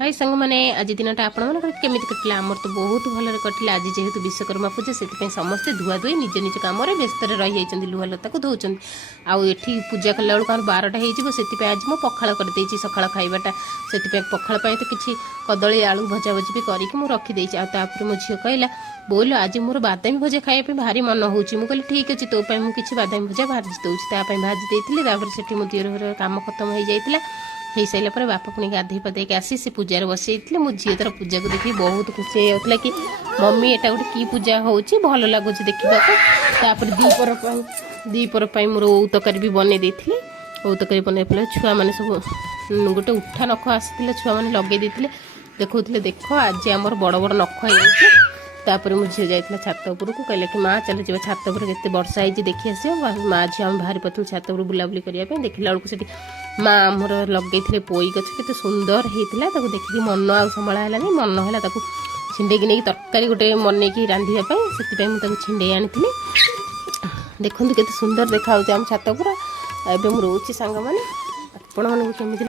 हाय सांग मैंने आज दिनटा आपण केमी कटिला आमर तो बहुत भल कटिला। आज जेहेतु विश्वकर्मा पूजा से समस्ते धुआ धुई निज निज कम व्यस्त रही जाइए लुहालता को धोचन आठी पूजा कला बेलू कौन 12टा हो आज मो पखाड़ करदे सका खाइबाटा से पखाड़ तो किसी कदली आलू भजा भजी भी करके रखीदे आपर मो झील कहला बोल आज मोर बादामी भजा खाइबा भारी मन हो कहली ठीक अच्छे तो मुझे बादामी भजा भाजी दूसरी भाजी देती से मो दियर कम खत्म हो जाता हो सारा पर बापा पुणी गाधे पाधे आसी से पूजार बसई मो झी तर पूजा को देखिए बहुत खुशी होता कि मम्मी एटा गोटे कि पूजा हो भल लगुच देखा दीपर मोर ओ तकारी भी बनई देती ओ तकारी बनई पे छुआ मैंने सब गोटे उठा नख आसी छुआ मैंने लगे देखते देख आज आमर बड़ बड़ नख हो मो झी जाइए छात उपरक कहले कि माँ चल जा छात उपर के वर्षा होती देखी आस माँ झी आम बाहरी पड़ू छात उपर बुलाबुली करने देखला बेलू से माँ आमर लगे पोई गछ के सुंदर होता देखिए मन आ संभाला है मन है छिंडे नहीं तरकारी गोटे मन की रांधापी से छिंडे आनी देखते के सुंदर देखा आम छात उपर एवं रोचे सांग मैंने आपण मानक केमी